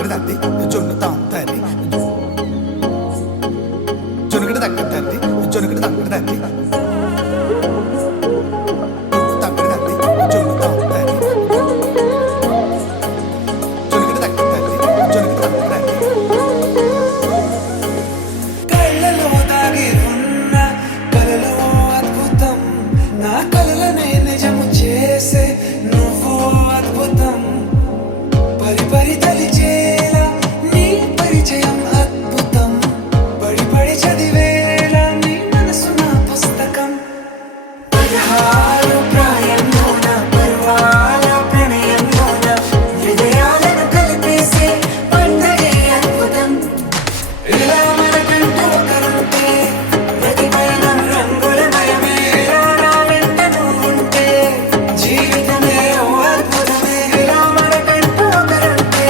తగ్గడదండి జొన్నుతాం తల్లి జొనుగడ తగ్గదండి జొనుగడ తగ్గడదండి తగ్గడదండి జొన్నుతాం తల్లి జొనుగడ తగ్గదండి జొనుగడ తగ్గదండి కళ్ళలో దాగి ఉన్న కలలో అద్భుతం నా కలలనే నిజము చేసే నువ్వు అద్భుతం పరి పరి తలిచేలా నీ పరిచయం అద్భుతం పడి పడి చదివేలా నీ మనసు నా పుస్తకం 16 ప్రాయంలోన పర్వాల ప్రణయంలోన హృదయాలను కలిపేసే పండగే అద్భుతం ఇలా మనకంటూ ఒకరుంటే ప్రతిపైన రంగుల మయమే ఇలా నా వెంట నువ్వుంటే జీవితమే ఓ అద్భుతమే ఇలా మనకంటూ ఒకరుంటే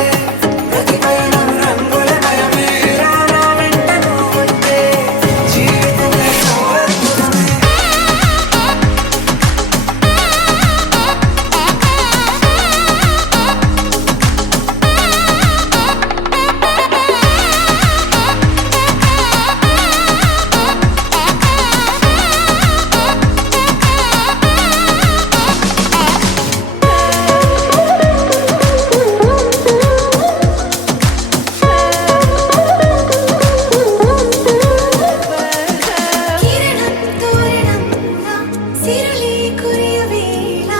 ప్రతిపైన రంగుల మయమే ఇలా నా వెంట నువ్వుంటే జీవితమే ఓ అద్భుతమే కిరణం తోరణంలా సిరులే కురియవేళ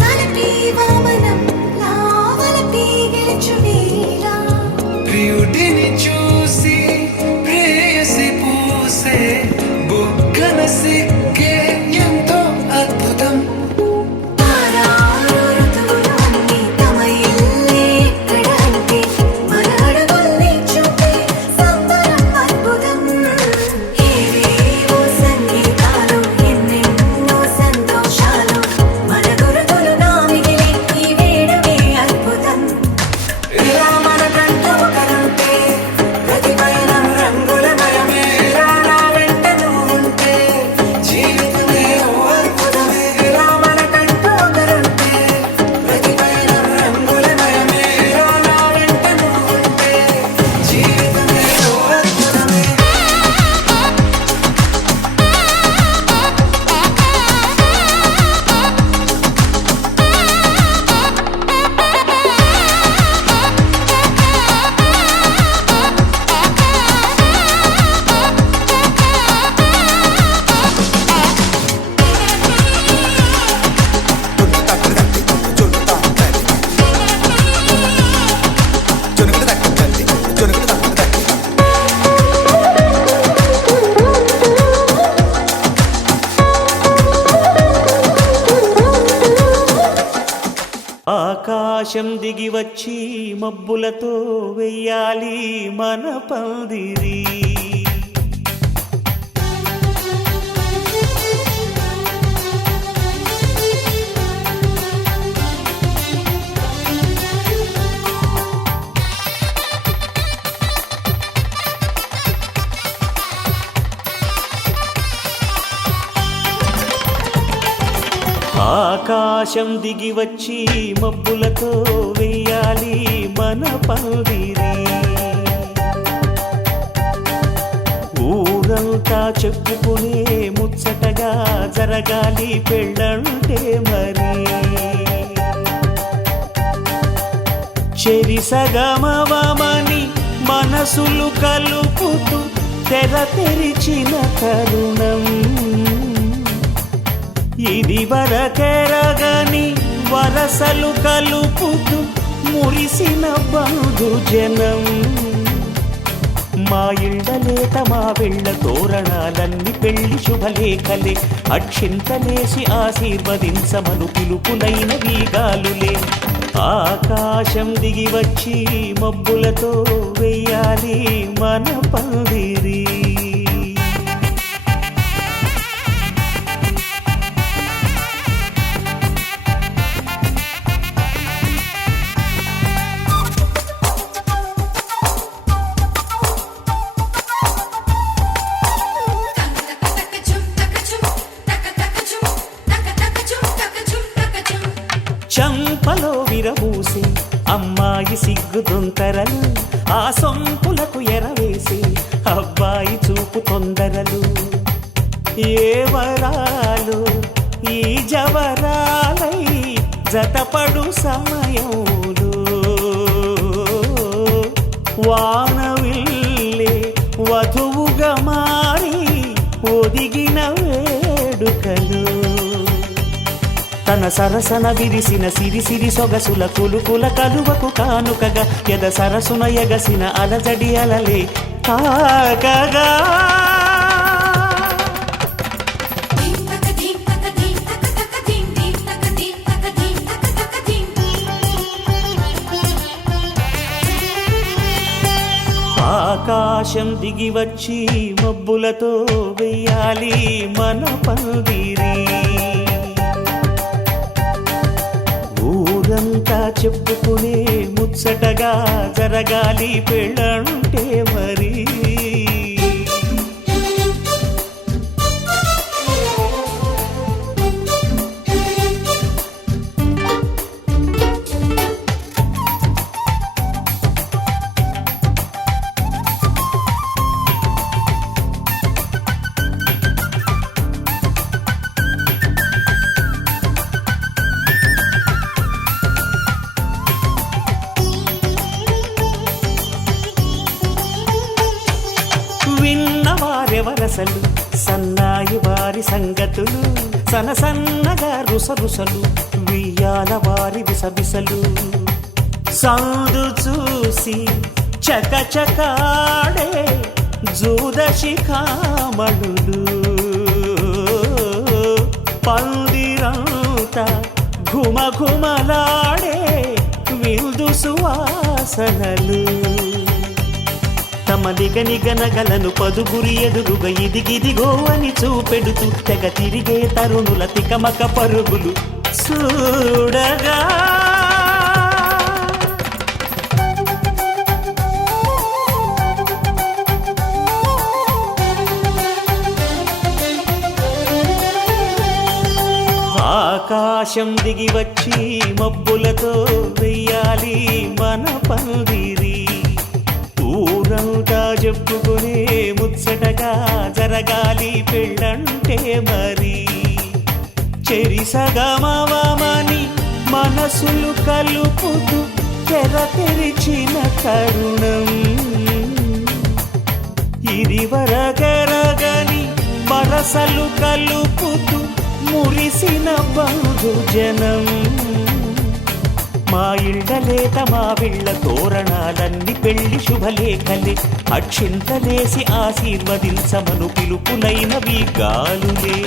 తలపి వామనంలా వలపి గెలుచువేళ ప్రియుడిని చూసి ప్రేయసి పూసే బుగ్గన సిగ్గే ఎంతో అద్భుతం తారారు ఋతువులు అన్నీ తమ ఇల్లే ఎక్కడ అంటే మన అడుగుల్ని చూపే సంబరం అద్భుతం ఏవేవో సంగీతాలు ఎన్నెన్నో సంతోషాలు మన గురుతులుగా మిగిలే ఈ వేడుకే అద్భుతం ఇలా మనకంటూ ఒకరుంటే ప్రతిపైన రంగుల మయమే ఇలా నా వెంట నువ్వుంటే జీవితమే ఓ అద్భుతమే ఇలా మనకంటూ ఒకరుంటే ప్రతిపైన రంగుల మయమే ఇలా నా వెంట నువ్వుంటే జీవితమే ఓ అద్భుతమే ఆకాశం దిగి వచ్చి మబ్బులతో వెయ్యాలి మన పందిరి ఆకాశం దిగి వచ్చి మబ్బులతో వెయ్యాలి మన పందిరి ఊరంతా చెప్పుకునే ముచ్చటగా జరగాలి పెళ్ళంటే మరి చెరిసగమవమని మనసులు కలుపుతూ తెర తెరిచిన తరుణం ఇది వరకెరగని వరసలు కలుపుతూ మురిసిన బంధుజనం మా ఇళ్ళలేత మా వెళ్ళ తోరణాలన్నీ పెళ్లి శుభలేఖలే అక్షింతలేసి ఆశీర్వదించమను పిలుపులైన వీగాలులే ఆకాశం దిగి వచ్చి మబ్బులతో వెయ్యాలి మన పందిరి చంపలో విరబూసి అమ్మాయి సిగ్గు సిగ్గుదొంతరలు ఆ సొంపులకు ఎరవేసి అబ్బాయి చూపు తొందరలు ఏ వరాలు ఈ జవరాలై జతపడు సమయంలో వానవిల్లే వధువుగా మారి ఒదిగిన వేడుకలు తన సరసన విరిసిన సిరిసిరి సొగసుల కులుకుల కలువకు కానుకగా ఎద సరసున ఎగసిన అలజడి అలలే తాకగా ఆకాశం దిగి వచ్చి మబ్బులతో వెయ్యాలి మన పందిరి ఊరంతా చెప్పుకునే ముచ్చటగా జరగాలి పెళ్ళంటే మరి విన్నవారెవరసలు సన్నాయి వారి సంగతులు సనసన్నగా రుసరుసలు వియ్యాల వారి విసబిసలు సౌదు చూసి చకచకాడే జూదశిఖామణులు పందిరంతా ఘుమఘుమలాడే విందు సువాసనలు తమ నిగనిగనగలను పదుగురి ఎదురుగా ఇదిగిదిగో అని చూపెడుతూ తెగ తిరిగే తరుణుల తికమక పరుగులు చూడగా ఆకాశం దిగి వచ్చి మబ్బులతో వెయ్యాలి మన పందిరి ఊరంతా చెప్పుకునే ముచ్చటగా జరగాలి పెళ్ళంటే మరి చెరిసగమవమని మనసులు కలుపుతూ తెర తెరిచిన తరుణం ఇదివరగరగని వరసలు కలుపుతూ మురిసిన బంధుజనం మా ఇళ్ళలేత మా విళ్ళ తోరణాలన్నీ పెళ్లి శుభలేఖలే అక్షింతలేసి ఆశీర్వదించమను పిలుపులైనవి గాలులే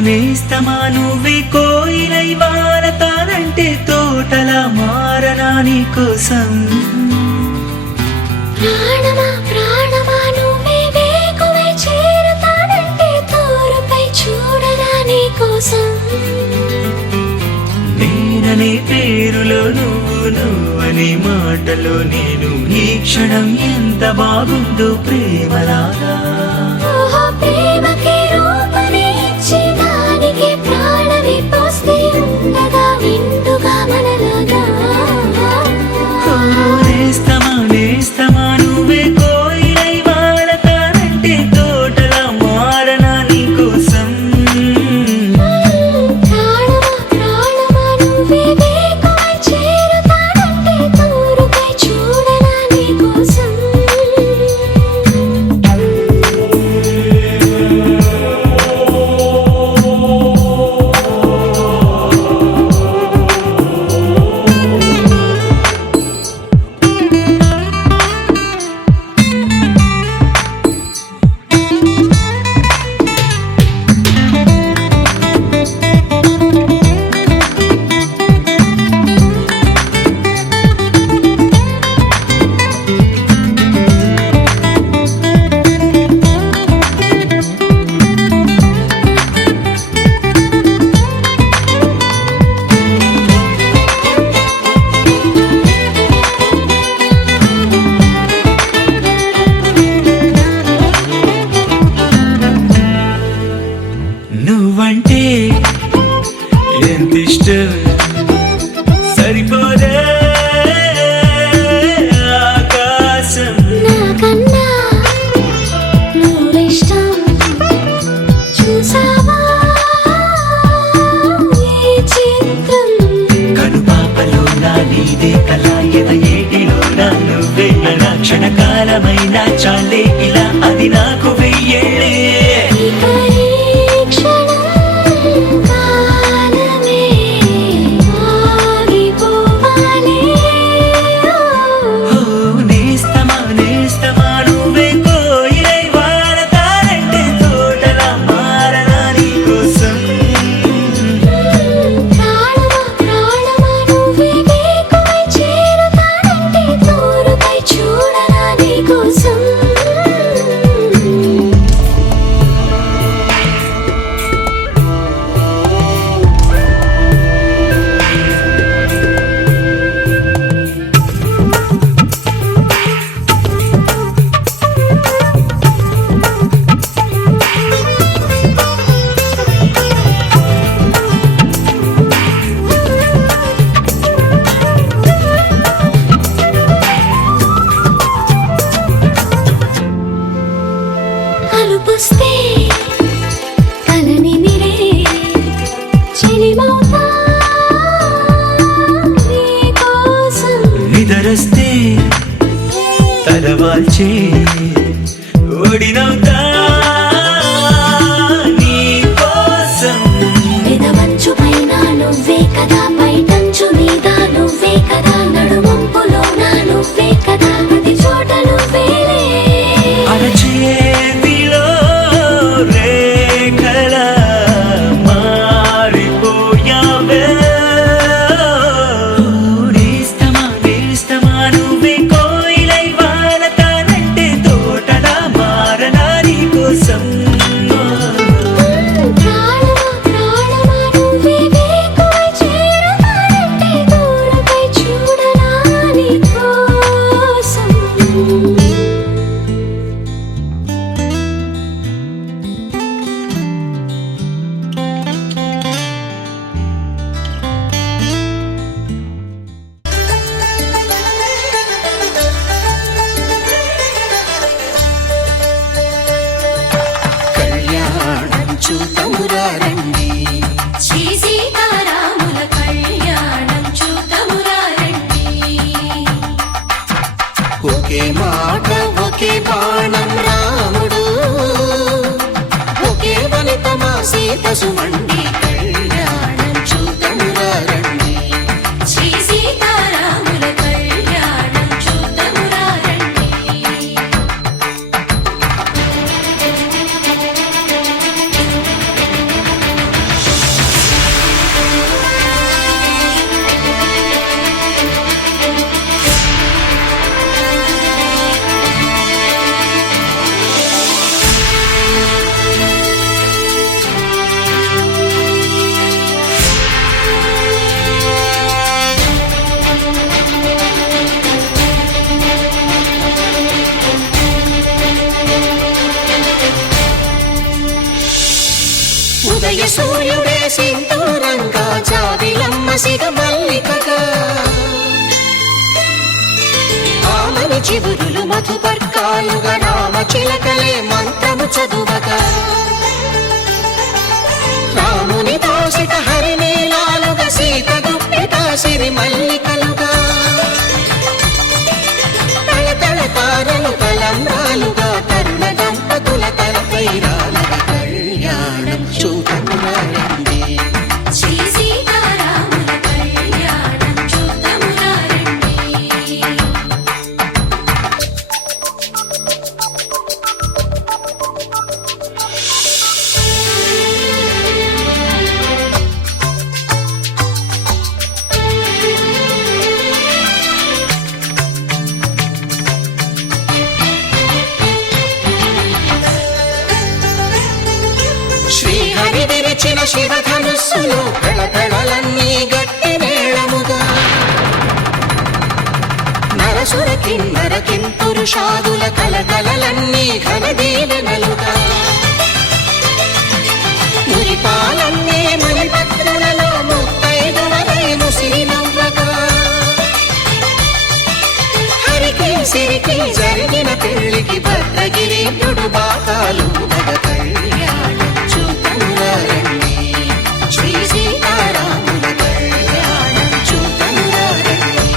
నేస్తమా నువ్వే కోయిలై వారతానంటే తోటలా మారనా నీ కోసం ప్రాణమా ప్రాణమా నువ్వే వేకువై చేరతానంటే తోరుపై చూడరా నీ కోసం నేననే పేరులో నువ్వనే మాటలో నేను ఈ క్షణం ఎంత బాగుందో ప్రేమలాగా ఓహో ప్రేమకి రూపని ఇచ్చి దానికి ప్రాణమి పోస్తే ఉండగా నిండుగా మనలాగా నేస్తమా నువ్వే కోయిలై వారతానంటే తోటలా మారనా నీ కోసం ప్రాణమా ప్రాణమా నువ్వే వేకువై చేరతానంటే తోరుపై చూడరా నీ కోసం చాలే ఇలా అది నాకు వెయ్యేళ్ళే. ఇక ఈ క్షణం కాలమే ఆగిపోవాలి. ఓ నేస్తమా నేస్తమా నువ్వే కోయిలై వాడతానంటే తోటలా మారనా నీకోసం. ప్రాణమా ప్రాణమా నువ్వే వేకువై చేరుతానంటే తోరుపై చూడనా నీకోసం. అలుపుస్తే కలని నిరే చెలిమౌతా నీకోసం. నిదరస్తే తలవాల్చే ఒడినవుతా నీకోసం. పెదవంచు పైన నువ్వే కదా, పైటంచు మీద నువ్వే కదా, నడుమంపులోన నువ్వే కదా, ప్రతి చోట నువ్వేలే. అరచేతిలో రేఖల మారిపోయావే. నేస్తమా నేస్తమా నువ్వే కోయిలై వాడతానంటే తోటలా మారనా నీకోసం. ప్రాణమా ప్రాణమా నువ్వే వేకువై చేరుతానంటే తోరుపై చూడనా నీకోసం. కళ్యాణం చూతమురా రండి, శ్రీ సీతారాముల కళ్యాణం చూతమురా రండి. ఒకే మాట ఒకే బాణం రాముడు, ఒకే వనిత మా సీత సుమండి. కళ్యాణం చూతమురా రండి, శ్రీ సీతారాముల కళ్యాణం చూతమురా రండి. ఉదయ సూర్యుడే సింధూరంగా, జాబిలమ్మ సిగ మల్లికగా, ఆమని చిగురులు మధుపర్కాలుగా, రామ చిలకలే మంత్రము చదువగా, రాముని దోసిట హరినీలాలుగా, సీత గుప్పిట సిరి మల్లికలుగా, తళతళ తారలు తలంబ్రాలుగా, తరుణ దంపతుల తలపై రాలగా. కళ్యాణం చూతమురా రండి, శ్రీ సీతారాముల కళ్యాణం చూతమురా రండి. శ్రీహరి విరిచిన శివధనుస్సులో కళకళలన్నీ గట్టి మేళముగా, నరసుర కిన్నర కింపురుషాదుల కలకలలన్నీ ఘన దీవెనలుగా, మురిపాలన్నీ మణిపత్రులలో ముత్తైదువలై ముసిరి నవ్వగా, హరికి సిరికి జరిగిన పెళ్లికి భద్రగిరీంద్రుడు బాకాలు మగ. కళ్యాణం చూతమురా రండి, శ్రీ సీతారాముల కళ్యాణం చూతమురా రండి.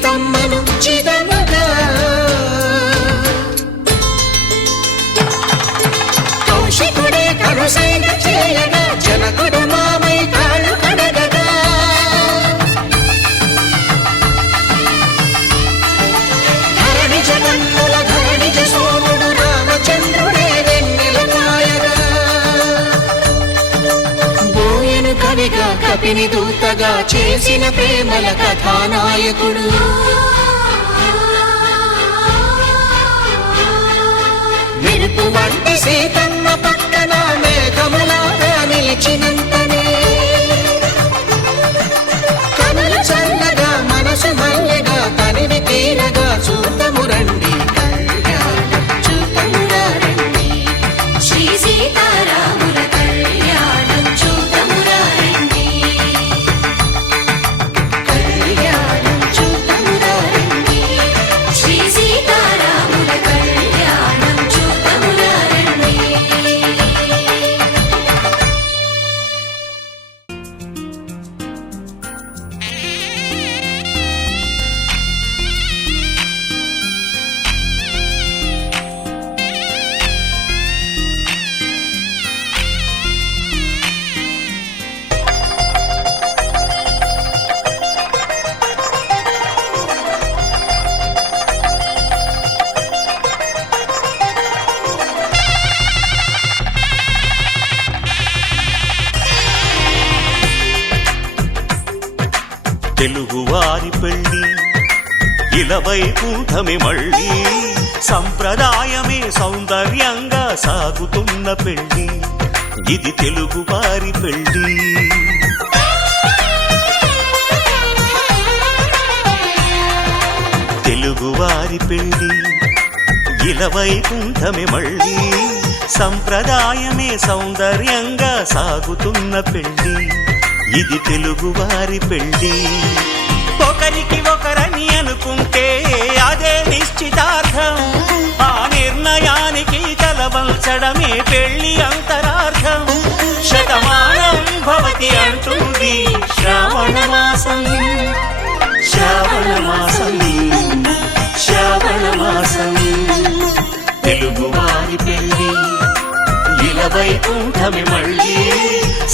సీతమ్మను చిదమగా కౌశికుడే కరుసైన చేయగా జనకుడు మామై కాళ్ళు కడగగా ధరణి జగన్నుల ధరణిజ సోముడు రామచంద్రుడే వెన్నెల కాయగా బోయను కవిగా కపిని దూతగా చేసిన ప్రేమల కథానాయకుడు మెరుపు వంటి సీతమ్మ పక్కన మేఘములాగా నిలిచినంతనే కనులు చల్లగా మనసు మల్లెగా తనివి తీరగా చూతము రండి కళ్యాణం చూతమురా రండి శ్రీ సీతారాముల కళ్యాణం చూతమురా రండి కళ్యాణం చూతమురా రండి శ్రీ సీతారాముల కళ్యాణం చూతమురా రండి తెలుగువారి పెళ్ళి ఇలవైకుంఠమి మళ్ళీ సంప్రదాయమే సౌందర్యంగా సాగుతున్న పెళ్ళి ఇది తెలుగువారి పెళ్ళి తెలుగువారి పెళ్ళి ఇలవైకుంఠమి మళ్ళీ సంప్రదాయమే సౌందర్యంగా సాగుతున్న పెళ్ళి ఇది తెలుగువారి పెళ్ళి ఒకరికి ఒకరని అనుకుంటే అదే నిశ్చితార్థం ఆ నిర్ణయానికి తలవంచడమే పెళ్లి అంతరార్థం శతమానం భవతి అంటుంది శ్రావణ మాసం శ్రావణ మాసం శ్రావణ మాసం తెలుగువారి పెళ్ళి ఇలవైకుంఠమి మళ్ళీ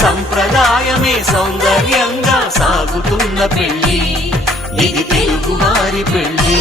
సంప్రదాయమే సౌందర్యంగా సాగుతున్న పెళ్ళి ఇది తెలుగువారి పెళ్ళి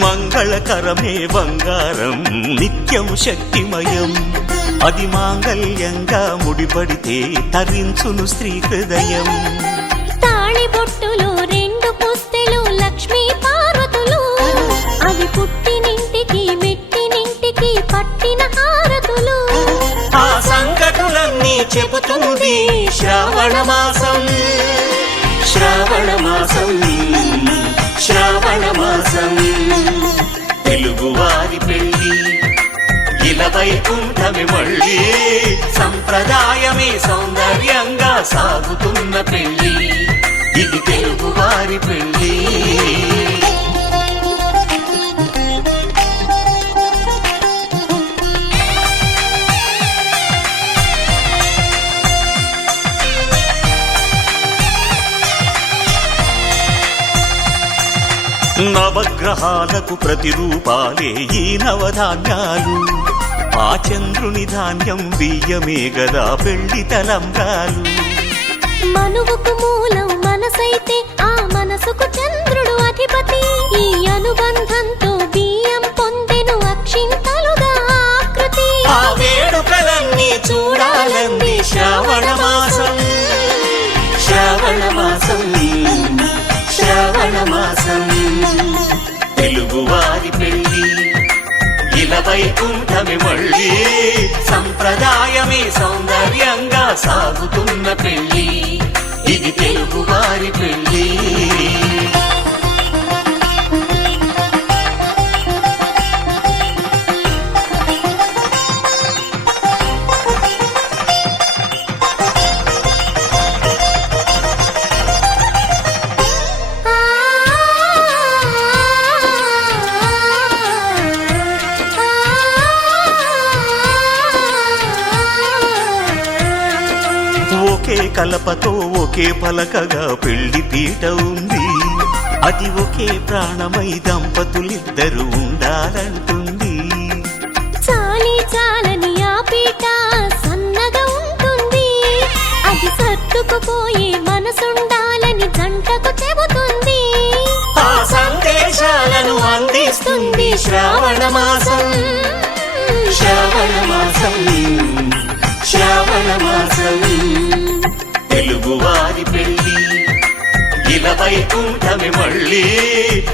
మంగళకరమే బంగారం నిత్యం శక్తిమయం అది మాంగళ్యంగా ముడిపడితే తరించును స్త్రీ హృదయం తాళిబొట్టులో రెండు పుస్తెలు లక్ష్మీ పార్వతులు అవి పుట్టినింటికి మెట్టినింటికి పట్టిన హారతులు ఆ సంగతులన్నీ చెబుతుంది శ్రావణ మాసం శ్రావణ మాసం శ్రావణ మాసం తెలుగువారి పెళ్ళి ఇలవైకుంఠమి మళ్ళీ సంప్రదాయమే సౌందర్యంగా సాగుతున్న పెళ్ళి ఇది తెలుగువారి పెళ్ళి నవగ్రహాలకు ప్రతిరూపాలే ఈ నవధాన్యాలు ఆ చంద్రుని ధాన్యం బియ్యమే గదా పెళ్లి తలంబ్రాలు మనువుకు మూలం మనసైతే ఆ మనసుకు చంద్రుడు అధిపతి ఈ అనుబంధంతో బియ్యం పొందెను అక్షింతలుగా ఆకృతి ఆ వేడుకలన్నీ చూడాలంది శ్రావణ మాసం శ్రావణ మాసం శ్రావణ మాసం తెలుగువారి పెళ్ళి ఇలవైకుంఠమి మళ్ళీ సంప్రదాయమే సౌందర్యంగా సాగుతున్న పెళ్ళి ఇది తెలుగువారి పెళ్ళి ఒకే కలపతో ఒకే పలకగా పెళ్లి పీట ఉంది. అది ఒకే ప్రాణమై దంపతులిద్దరు ఉండాలంటుంది. చాలి చాలని ఆ పీట సన్నగా ఉంటుంది. అది సర్దుకుపోయే మనసుండాలని జంటకు చెబుతుంది. ఆ సందేశాలను అందిస్తుంది శ్రావణ మాసం. శ్రావణ మాసం, శ్రావణ మాసం. తెలుగువారి పెళ్లి ఇలా వైకుంఠమే మళ్ళీ,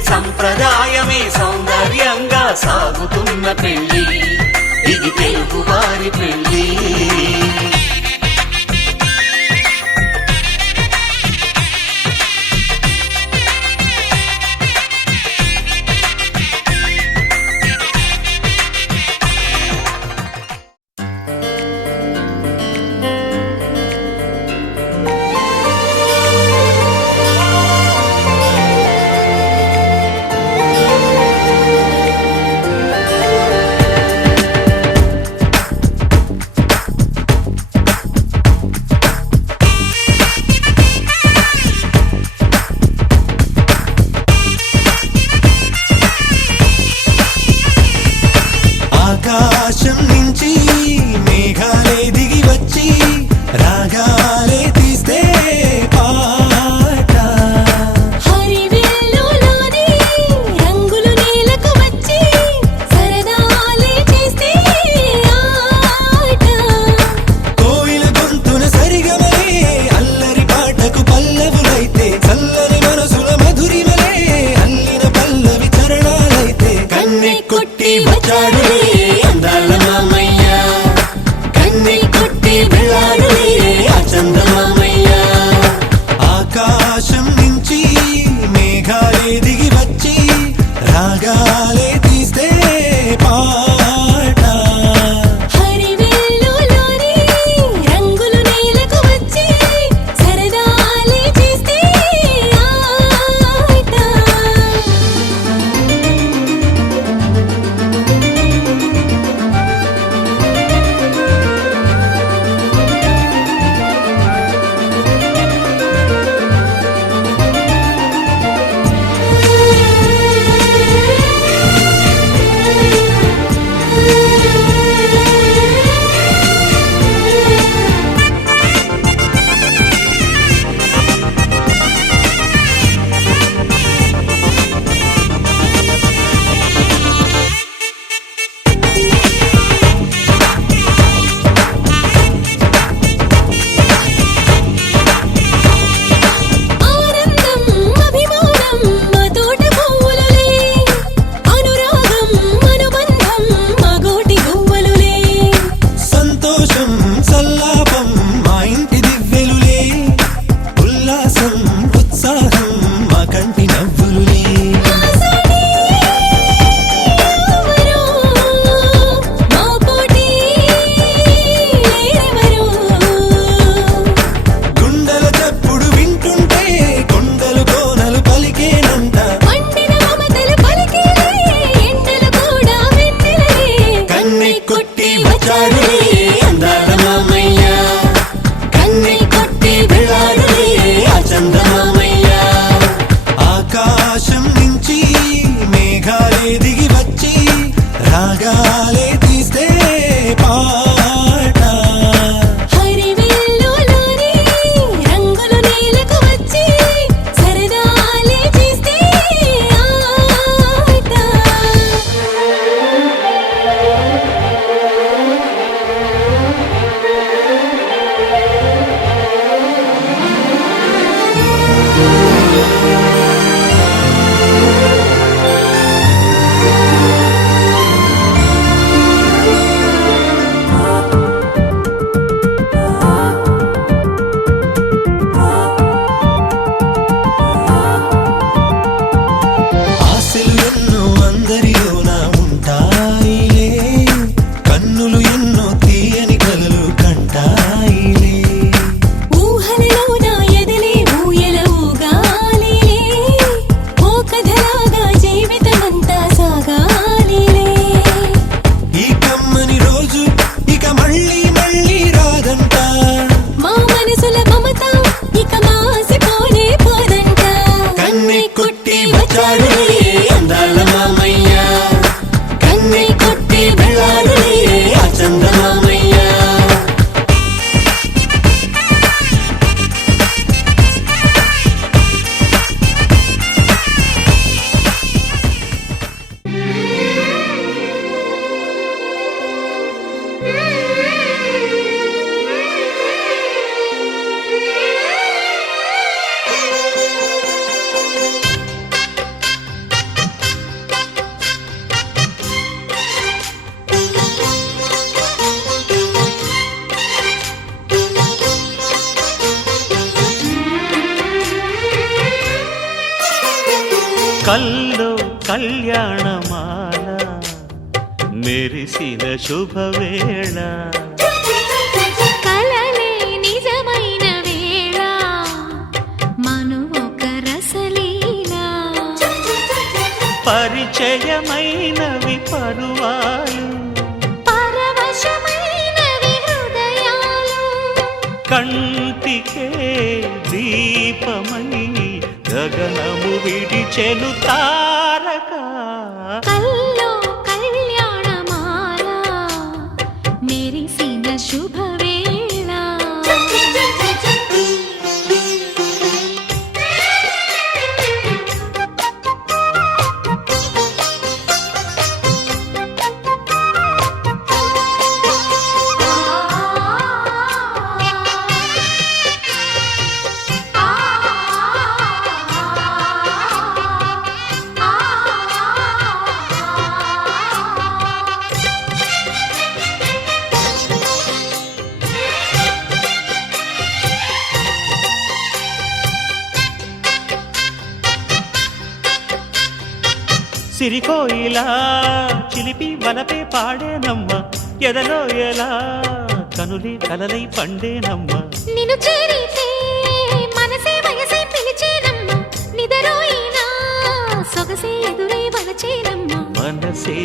సంప్రదాయమే సౌందర్యంగా సాగుతున్న పెళ్లి, ఇది తెలుగువారి పెళ్లి. కల్లో కళ్యాణమాల మెరిసిన శుభవేళ కలలే నిజమైన వేళ మనువొక రసలీలా పరిచయమైనవి పరువాలు పరవశమైనవి హృదయాలు కంటికే దీపమై గగనము విడిచెను తారక కల్లో కళ్యాణమాల మెరిసిన శుభవేళ సిరికోయిలా చిలిపి వలపే పాడేనమ్మ ఎదలో ఎలా కనులి కలలై పండేనమ్మ నిన్ను చేరితే మనసే వయసే పిలిచేనమ్మ నిదరోయినా సొగసే ఎదురై వలచేనమ్మ మనసే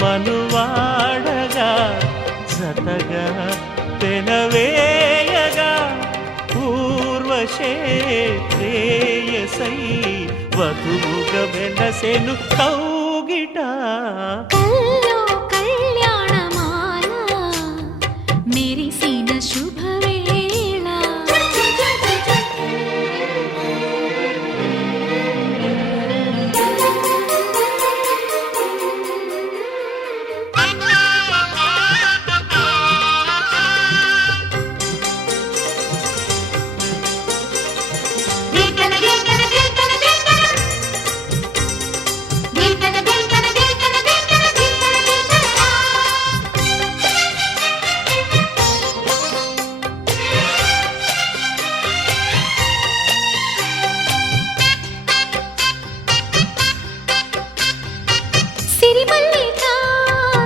మనువాడగా జతగా పెనవేయగా పూర్వశే ప్రేయసై వధువుగా వెనసెను కౌగిట కల్లో కళ్యాణమాల మెరిసిన శుభవేళ సిరిమల్లిక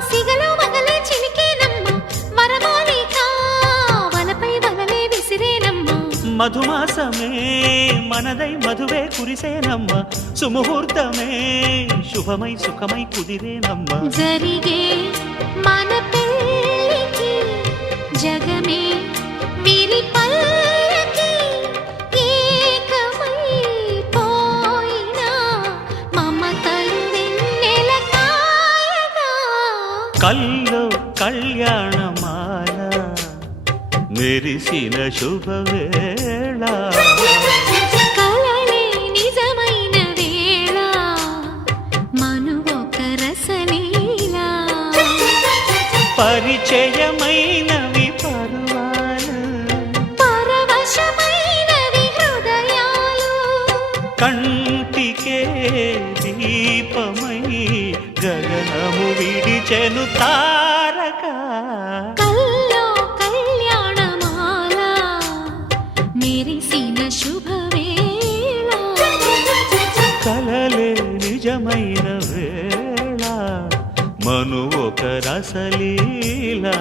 సిగలో మగలే చిలికేనమ్మ వరమాలిక వలపై వలలే విసిరేనమ్మ మధుమాసమే మనదై మధువే కురిసేనమ్మ సుముహూర్తమే శుభమై సుఖమై కుదిరేనమ్మ జరిగే మన పెళ్ళికి జగమే విరి పల్లకి ఏకమై పోయినా మమతలు వెన్నెల కాయగా కల్లో కళ్యాణమాల మెరిసిన శుభవేళ కలలే నిజమైన వేళ మనువొక రసలీలా పరిచయమైనవి పరువాలు పరవశమైనవి హృదయాలు కంటికే దీపమై గగనము విడిచెను తారక కల్లో కళ్యాణమాల మెరిసిన శుభవేళ కలలే నిజమైన వేళ మను ఒక రసలీలా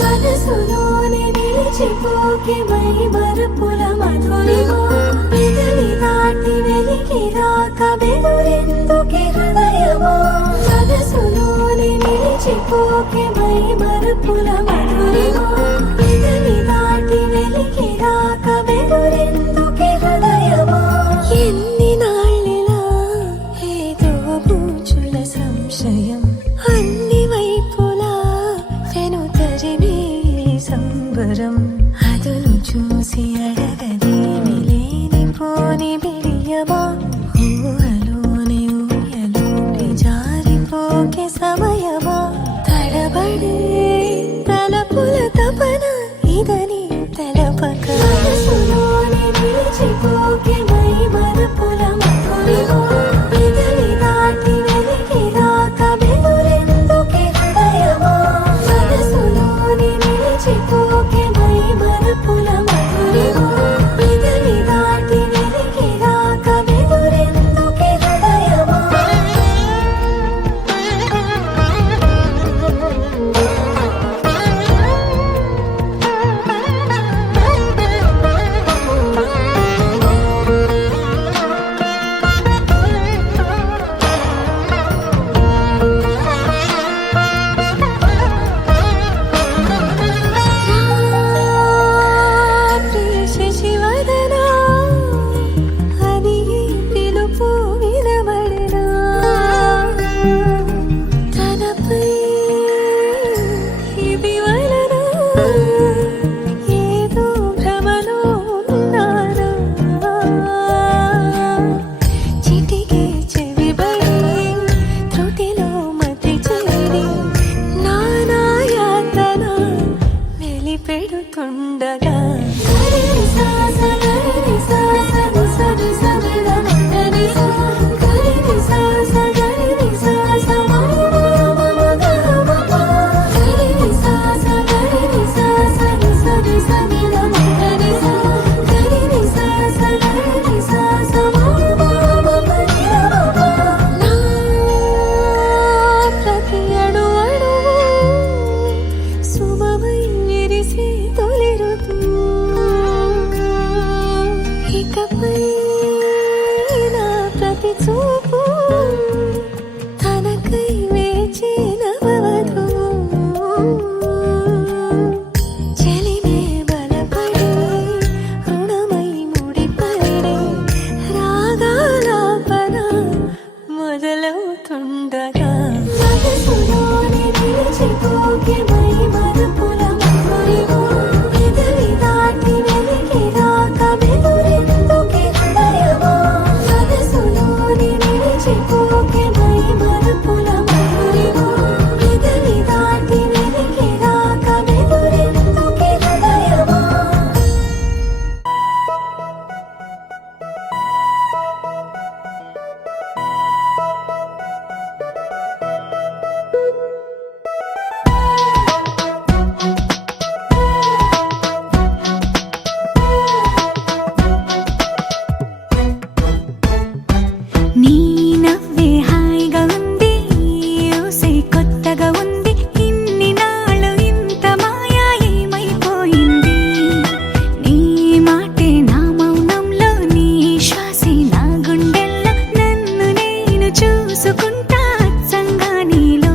మనసులోనే నిలిచిపోకే మై మరుపుల మధురిమో పెదవి దాటి వెలికి రాక బెదురెందుకే హృదయమో మనసులోనే నిలిచిపోకే మై మరుపుల మధురిమో పెదవి దాటి వెలికి రాక బెదురెందుకే హృదయమో ఎన్ని నాళ్ళిలా ఏదో బూచుల సంశయం అన్ని వైపులా వెను తరిమే సంబరం అదులు చూసి అడగదేమి లేనిపోని బిడియమా ఊహలోని ఊయలోని జారిపోకే సమయమా తడబడే తలపుల తపన ఇదని తెలపక మనసులో పెడుతుండగా ప్రతి చూపు తనకై వేచిన వధు చెలిమే బలపడి రుణమై ముడిపడి రాగాలాపన మొదలవుతుండగా మనసులోని నిలిచిపోకే మై మరుపుల మధురివో ఎదరి దాటి వెలికి రాక వెదురెందుకే హృదయమో మనసులోని నిలిచిపోకే మై మరుపుల మధురివో ఎదరి దాటి వెలికి రాక వెదురెందుకే హృదయమో నీ నవ్వే హాయిగా ఉంది ఊసే కొత్తగా ఉంది ఇన్ని నాళ్ళు ఇంత మాయా ఏమైపోయింది నీ మాటే నా మౌనంలో నీ శ్వాసే నా గుండెల్లో నన్ను నేను చూసుకుంటా అచ్చంగా నీలో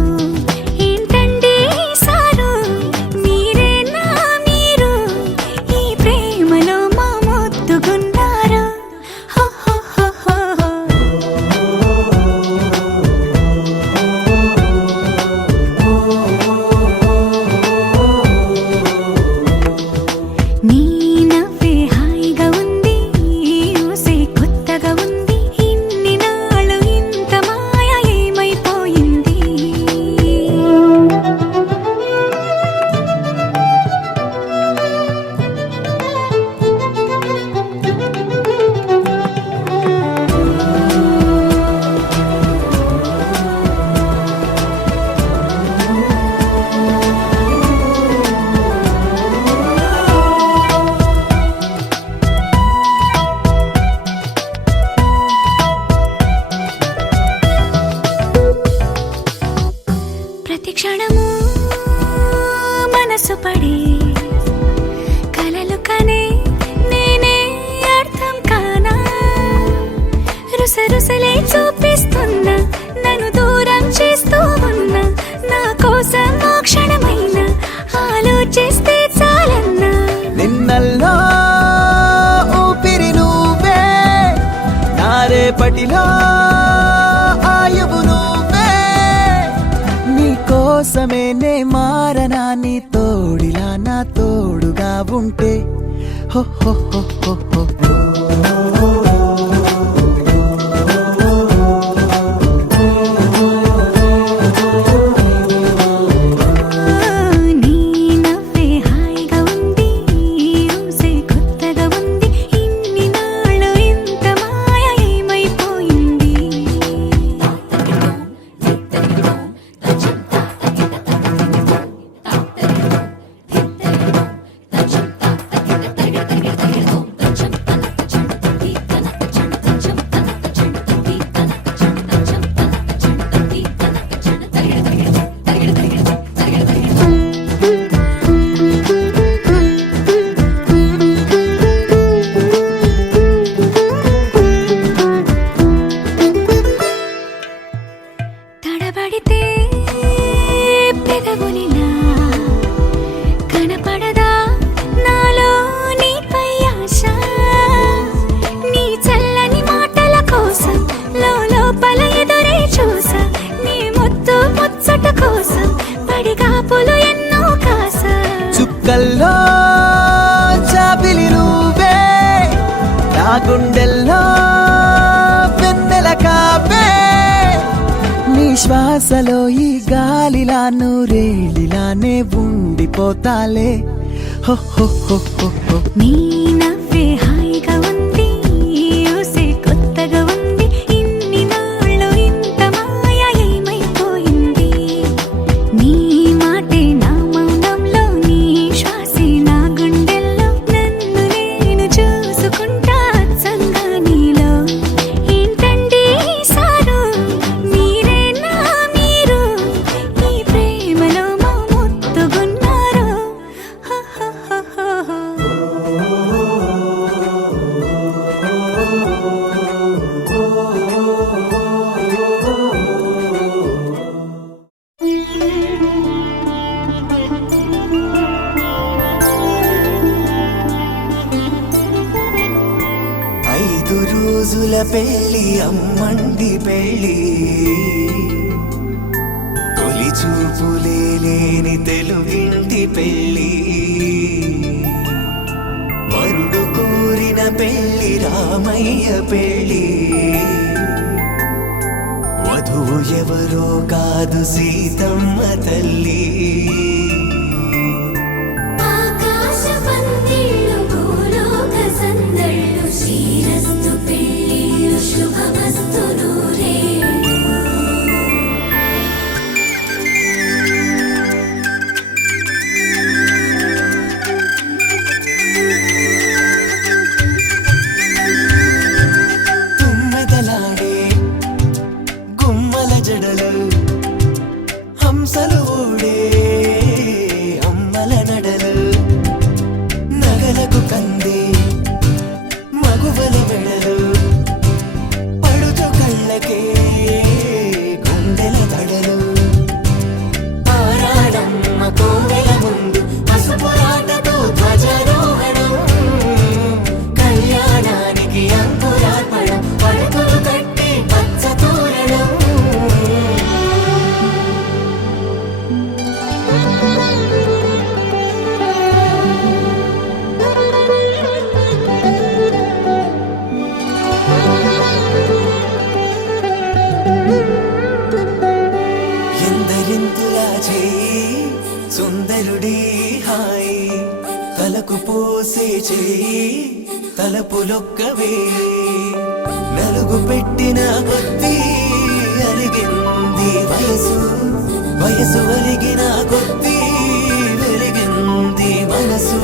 ఏంటండి సారు మీరే నా మీరు ఈ ప్రేమలో మా మొత్తుకున్నారు హో హో హో హో హో. నీ నవ్వే హాయిగా ఉంది ఊసే కొత్తగా ఉంది ఇన్ని నాళ్ళు ఇంత మాయ ఏమైపోయింది ప్రతి క్షణము మనసు పడి కలలు కనే నేనే అర్థం కానా రుసరుసలే చూపిస్తున్నా నన్ను దూరం చేస్తూ ఉన్నా నా కోసం ఆ క్షణమైన ఆలోచిస్తే చాలన్నా నిన్నల్లో ఊపిరి నువ్వే నా రేపటిలో ఆయువు నువ్వే నీ కోసమే నే మారనా నీ తోడిలా నా తోడుగా ఉంటే హో హో హో హో హో హో. నీ నవ్వే హాయిగా ఉంది ఊసే కొత్తగా ఉంది ఇన్ని నాళ్ళు ఇంత మాయ ఏమైపోయింది చాపులు ఎన్నో కాసా చుక్కల్లో చాపిలి నువ్వే నా గుండెల్లో వెన్నెల కాపే నీ శ్వాసలో ఈ గాలిలా నూరేలిలానే ఉండిపోతాలే హో హో హో హో హో. నీ నవ్వే హాయిగా ఉంది ఊసే కొత్తగా ఉంది ఇన్ని నాళ్ళు ఇంత మాయ ఏమైపోయింది నీ మాటే నా మౌనంలో నీ శ్వాసే నా గుండెల్లో నన్ను నేను చూసుకుంటా అచ్చంగా నీలో ఏంటండి సారు మీరేనా మీరు ఈ ప్రేమలో మా ముత్తుగున్నారు హ హ హ హ హ. ఐదు రోజుల పెళ్లి అమ్మండి పెళ్లి తొలి చూపులే లేని తెలుగింటి పెళ్లి వరుడు కోరిన పెళ్లి రామయ్య పెళ్లి వధువు ఎవరో కాదు సీతమ్మ తల్లి ఆకాశ పందిళ్ళు భూలోక సందళ్ళు శ్రీరస్తు పెళ్ళిళ్ళు శుభమస్తు నూరేళ్ళు తుమ్మెదలాడే గుమ్మల జడలు హంసలు ఊడే అమ్మల నడలు నగలకు కంది మగువల మెడలు పడుచు కళ్ళకే గుండెల తడలు ఆరాడమ్మ కోవెల ముందు పసుపు రాటతో ధ్వజారోహణం కళ్యాణానికి అంకురార్పణం పడకలు కట్టి పచ్చ తోరణం ఎందరింతులా చేయి సుందరుడి హాయి తలకు పోసే చేయి తలపులొక్కవే నలుగు పెట్టిన కొద్దీ అరిగింది వయసు వయసు ఒరిగిన కొద్దీ వెలిగింది మనసు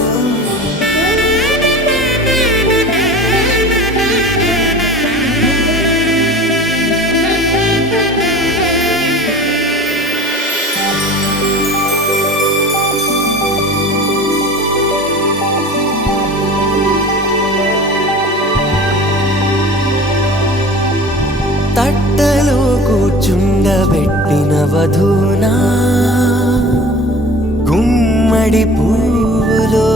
తట్టలో కూర్చుండబెట్టిన వధూనా గుమ్మడి పువ్వులో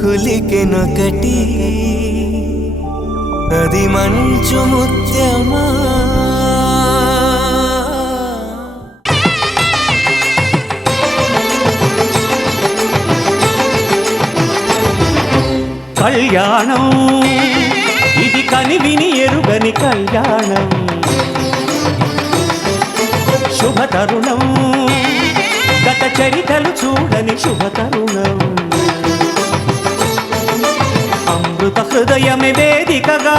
కులికెనొకటి అది మంచు ముత్యమా కళ్యాణం ఇది కనివిని ఎరుగని కళ్యాణం శుభతరుణం గత చరితలు చూడని శుభతరుణం అమృత హృదయమే వేదికగా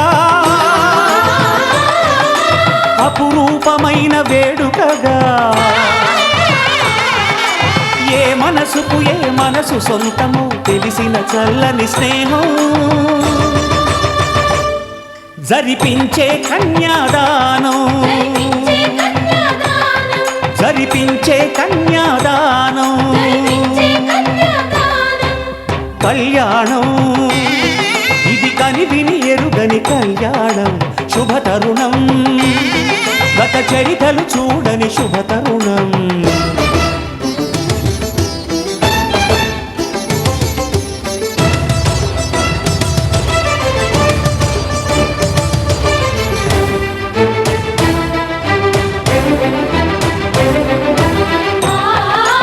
అపురూపమైన వేడుకగా ఏ మనసుకు ఏ మనసు సొంతము తెలిసిన చల్లని స్నేహం జరిపించే కన్యాదానం జరిపించే కన్యాదానం కళ్యాణం ఇది కనివిని ఎరుగని కళ్యాణం శుభతరుణం గత చరితలు చూడని శుభతరుణం ఆ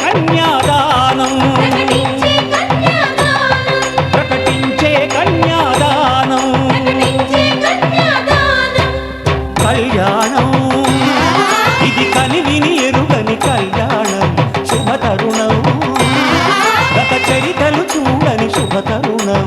కన్యాదానం ప్రకటించే కన్యాదానం ప్రకటించే కన్యాదానం ప్రకటించే కన్యాదానం కళ్యాణం ఇది కనివిని ఎరుగని కళ్యాణం శుభతరుణం గత చరితలు చూడని శుభతరుణం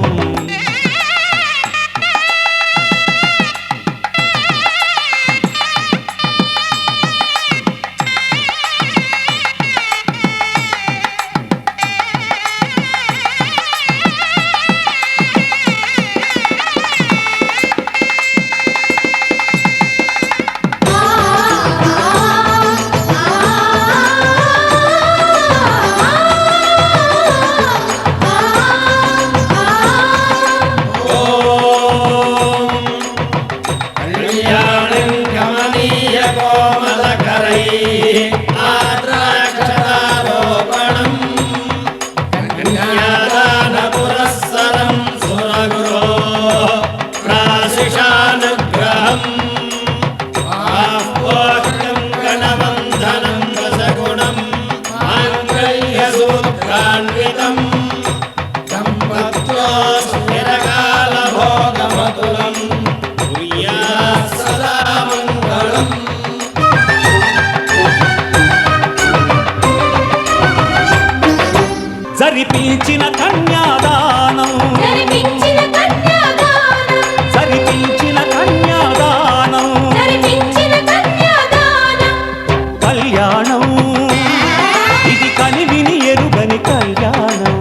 జరిపించిన కన్యాదానం జరిపించిన కన్యాదానం జరిపించిన కన్యాదానం జరిపించిన కన్యాదానం కళ్యాణం ఇది కనివిని ఎరుగని కళ్యాణం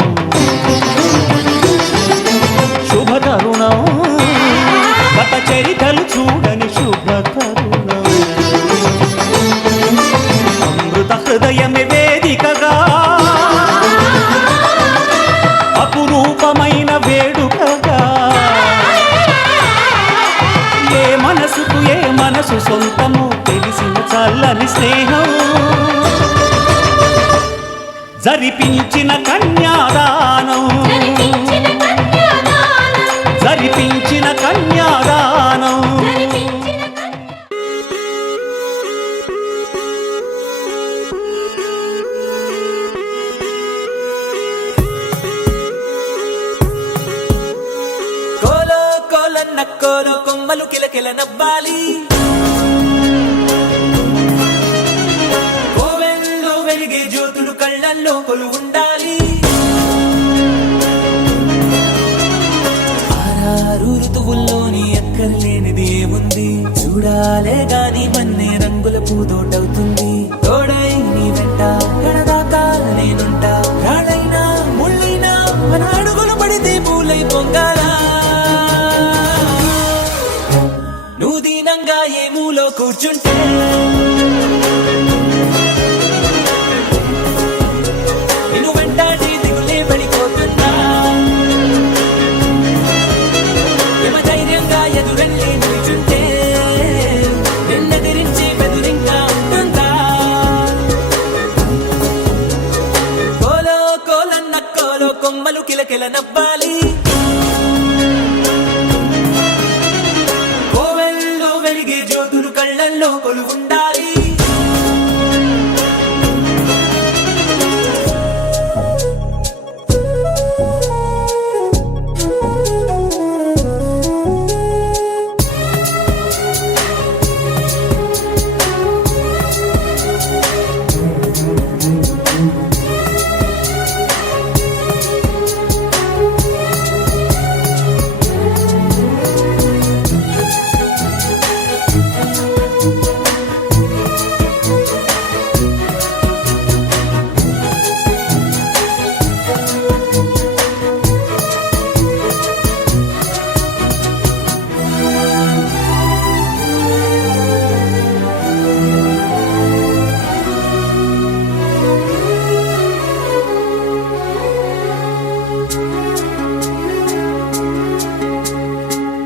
శుభతరుణం గత చరితలు చూడని శుభతరుణం అమృత హృదయమే వేదికగా అపురూపమైన వేడుకగా ఏ మనసుకు ఏ మనసు సొంతము తెలిసిన చల్లని స్నేహం జరిపించిన కన్యాదానం జరిపించిన కన్యాదానం జరిపించిన కన్యాదానం జరిపించిన కోలో కోలన్న కోలో కొమ్మలు కిలకిల నవ్వాలి కోవెల్లో వెలిగే జ్యోతులు కళ్ళల్లో కొలు ఉండాలి ఆరారు ఋతువుల్లోని ఎక్కర్లేనిది ఏముంది చూడాలే గాని మన్నే రంగుల పూదోటవుతుంది తోడై నీ వెంట గడదాకా నేనుంటా రాళ్ళైనా ముళ్ళైనా మన అడుగులు పడితే పూలై పొంగాలా నువ్వు దీనంగా ఏ మూలో కూర్చుంటే నిన్ను వెంటాడి దిగులే పడిపోతుందా యమ ధైర్యంగా ఎదురెళ్ళి నిల్చుంటే నిన్నెదిరించి బెదురింకా ఉంటుందా కోలో కోలన్న కోలో కొమ్మలు కిలకిల నవ్వాలి కోవెల్లో వెలిగే జ్యోతులు కళ్ళల్లో కొలు ఉండాలి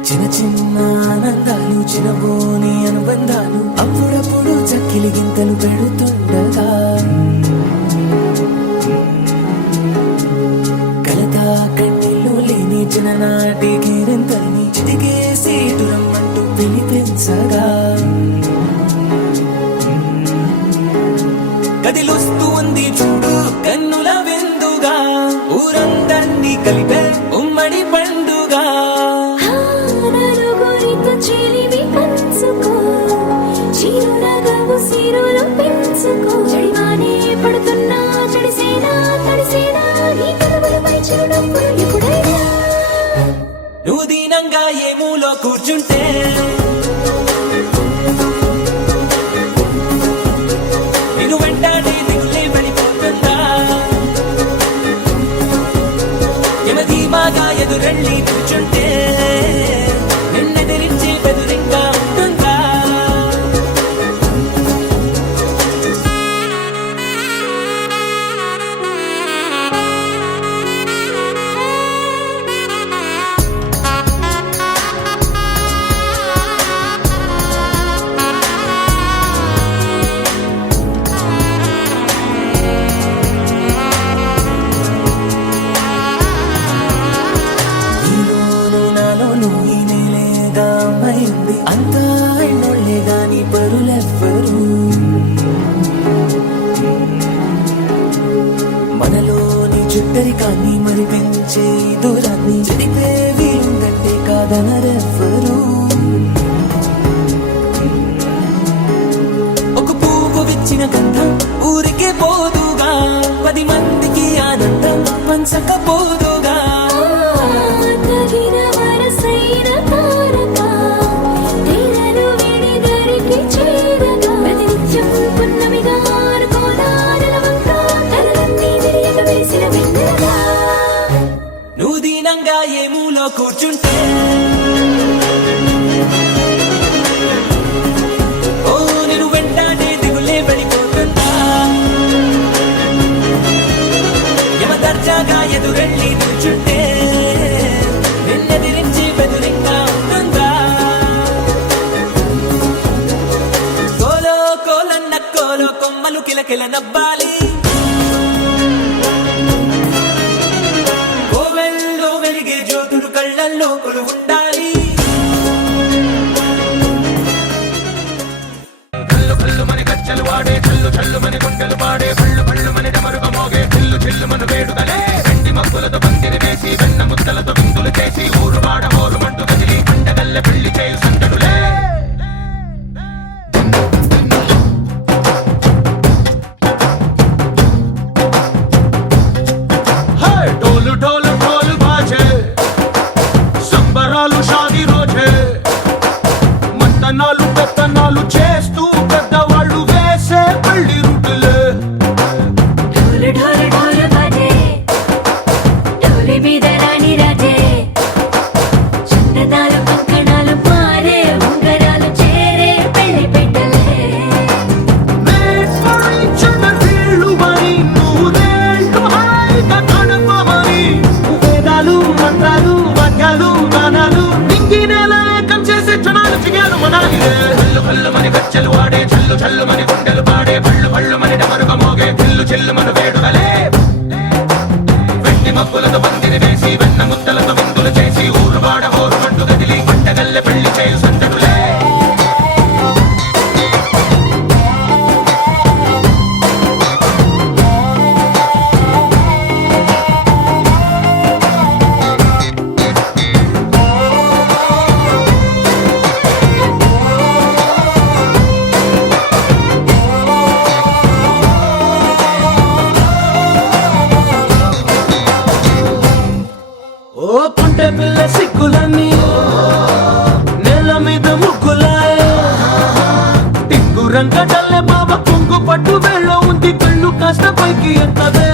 చిన్న చిన్న ఆనందాలు చిన్నబోని అనుబంధాలు అప్పుడప్పుడు చక్కిలి గింతలు పెడుతుండగా కలతా కన్నీళ్ళు లేని చిన్ననాటి గిరింతల్ని చిటికేసి దూరమ్మంటూ పిలిపించగా కదిలొస్తూ ఉంది చూడు కలిపే ఉమ్మడి పండుగ. నలుగురితో చెలిమి పంచుకో, చిరునగవు సిరులు పెంచుకో. జడివానే పడుతున్నా జడిసేనా తడిసేనా, నీ కనుమలపై చిరునవ్వులు ఎప్పుడైనా. నువ్వు దీనంగా ఏ మూలో కూర్చుంటే నేను వెంటాడి దిగులే వెళ్ళిపోతుందా. యమధీమాగా ఎదురెళ్ళి కూర్చుంటే నిన్నెదిరించే బెదురింగా ఉంటుందా. నీలోను నాలోను ఈ నేలేగా అమ్మాయింది, అంతా ఎన్నోళ్ళే గాని పరులెవ్వరు. మనలోని చుట్టరికాన్ని మరి పెంచే దూరాన్ని చెడిపే వీరుందంటే కాదనరెవ్వరు. ఒక పువ్వు విచ్చిన గంధం ఊరికే పోదుగా, 10 మందికి ఆనందం పంచకపోదుగా. తగిన వరసైన తారక, తీరలు విడిదరికి చేరగా. ప్రతినిత్యం పున్నమిగా ఆరుకోదా నెలవంక, కలలన్నీ విరియక వేసిన వెన్నెలగా. నువ్వు దీనంగా ఏ మూలో కూర్చుంటే ఓ నేను వెంటాడే దిగులే వెళ్ళిపోతుందా. యమదర్జాగా ఎదురెళ్ళి కూర్చుంటే నిన్నెదిరించి బెదురింగా ఉంటుందా. కోలో కోలన్న కోలో కొమ్మలు కిలకిల నవ్వాలి. కోవెల్లో వెలిగే జ్యోతులు కళ్ళల్లో కొలువుండాలి. కళ్ళు కళ్ళు మని కచ్చలు వాడే, కళ్ళు చల్లు మని గుండెలు పాడే, పళ్ళు పళ్ళు మని డమరుగ మోగే, చిల్లు చిల్లు మను వేడుదలే. వెండి మబ్బులతో పందిరి వేసి, వెన్న ముద్దలతో విందులు చేసి, ఊరు వాడ హోరు మంటు కదిలి పండగల్లె పెళ్లి చేయు సందడులే. ढोल ढोल ढोल बाजे, సంబరాలు షాదీ రోజే. మంతనాలు పెత్తనాలు చేస్తూ పెద్దవాళ్ళు వేసే పెళ్లి రుటులే. ఢోలు ఢోలు ఢోలు బాజే, ఢోలి మీద రాణి రాజే. చందనాలు కంకణాలు మారే, ఉంగరాలు చేరే పెళ్లి పెట్టలే. మేస్మరించిన వీళ్ళుమని, నూరేళ్ళు హాయిగా గడపమని. వేదాలు మంత్రాలు వాక్యాలు గానాలు నింగి నేల ఏకం చేసే క్షణాలు చిగాలు మనాలిలే. కళ్ళు కళ్ళు మని గజ్జలు వాడే, చల్లు చల్లు మని గుండెలు పాడే, పళ్ళు పళ్ళు మని డమరుగ మోగే, చిల్లు చిల్లు మను వేడుదలే. వెండి మబ్బులతో పందిరి వేసి, వెన్న ముద్దలతో విందులు చేసి, ఊరు వాడ హోరు మంటు కదిలి పండగల్లె పెళ్లి చేయు సందడులే. ఓ పుంటె పిల్ల సిక్కులన్నీ నేల మీద ముగ్గులాయే. టింగు రంగ డల్లె బాబా కొంగు పట్టు వేళ్ళ ఉంది, కళ్ళు కాస్త పైకి ఎత్తదే.